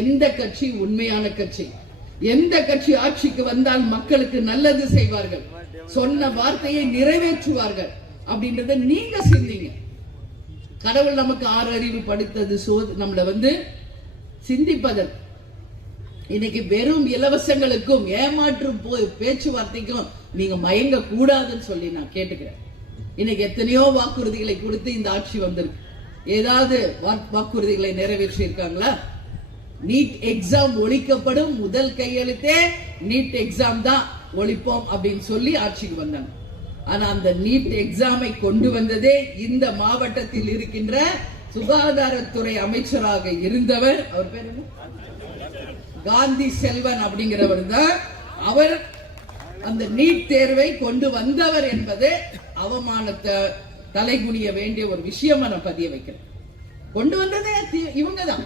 எந்த கட்சி உண்மையான கட்சி, எந்த கட்சி ஆட்சிக்கு வந்தால் மக்களுக்கு நல்லது செய்வார்கள், சொன்ன வார்த்தையை நிறைவேற்றுவார்கள் அப்படின்றத நீங்க சிந்திங்க. கடவுள் நமக்கு 6 அறிவு படைத்தது நம்மள சிந்திப்பதற்கு. இன்னைக்கு வெறும் இலவசங்களுக்கும் ஏமாற்றும் பேச்சுவார்த்தைக்கும் நீங்க மயங்க கூடாதுன்னு சொல்லி நான் கேட்டுக்கிறேன். இன்னைக்கு எத்தனையோ வாக்குறுதிகளை கொடுத்து இந்த ஆட்சி வந்திருக்கு. ஏதாவது வாக்குறுதிகளை நிறைவேற்றி இருக்காங்களா? நீட் எக்ஸாம் ஒழிக்கப்படும், முதல் கையெழுத்தே நீட் எக்ஸாம் தான் ஒழிப்போம் அப்படின்னு சொல்லி ஆட்சிக்கு வந்தாங்க. ஆனா அந்த நீட் எக்ஸாமை கொண்டு வந்ததே இந்த மாவட்டத்தில் இருக்கின்ற சுகாதாரத்துறை அமைச்சராக இருந்தவர், அவர் பேர் என்ன, காந்தி செல்வன் அப்படிங்கிறவர் தான். அவர் அந்த நீட் தேர்வை கொண்டு வந்தவர் என்பது அவமானத்தை தலைகுனிய வேண்டிய ஒரு விஷயம். நான் பதிய வைக்கிறேன். கொண்டு வந்ததே இவங்க தான்.